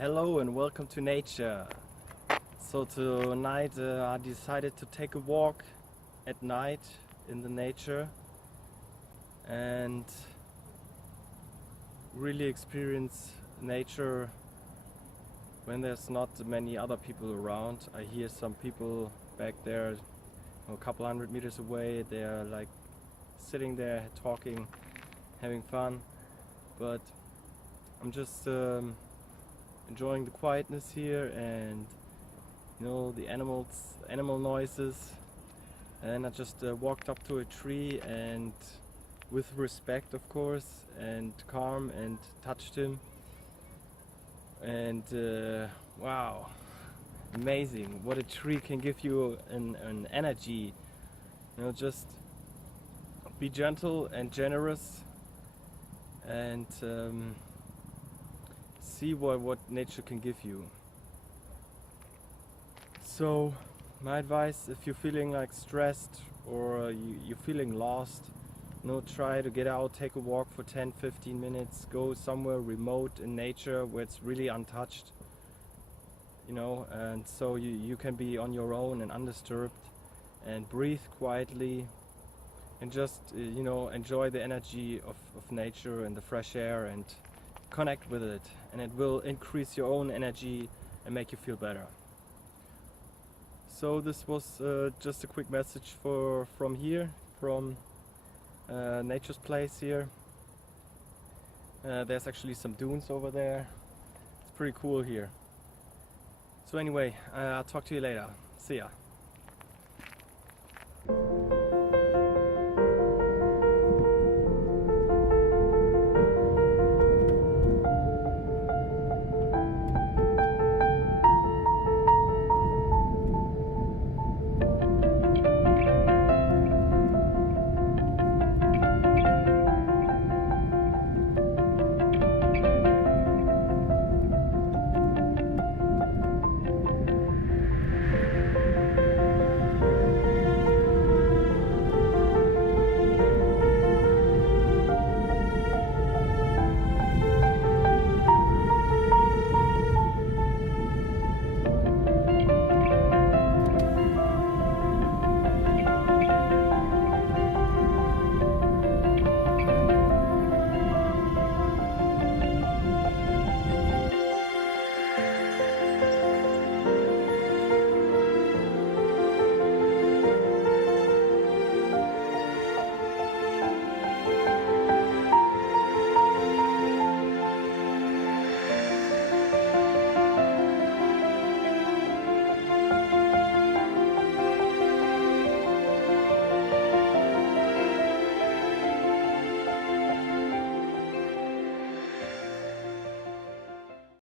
Hello and welcome to nature. So tonight I decided to take a walk at night in the nature and really experience nature when there's not many other people around. I hear some people back there a couple hundred meters away. They're like sitting there talking, having fun, but I'm just enjoying the quietness here and the animal noises. And I just walked up to a tree and with respect, of course, and calm, and touched him, and wow, amazing what a tree can give you an energy. Just be gentle and generous and see what nature can give you. So my advice, if you're feeling like stressed or you're feeling lost, try to get out, take a walk for 10-15 minutes, go somewhere remote in nature where it's really untouched, and so you can be on your own and undisturbed, and breathe quietly and just enjoy the energy of nature and the fresh air and connect with it, and it will increase your own energy and make you feel better. So this was just a quick message from nature's place here. There's actually some dunes over there. It's pretty cool here. So anyway, I'll talk to you later. See ya.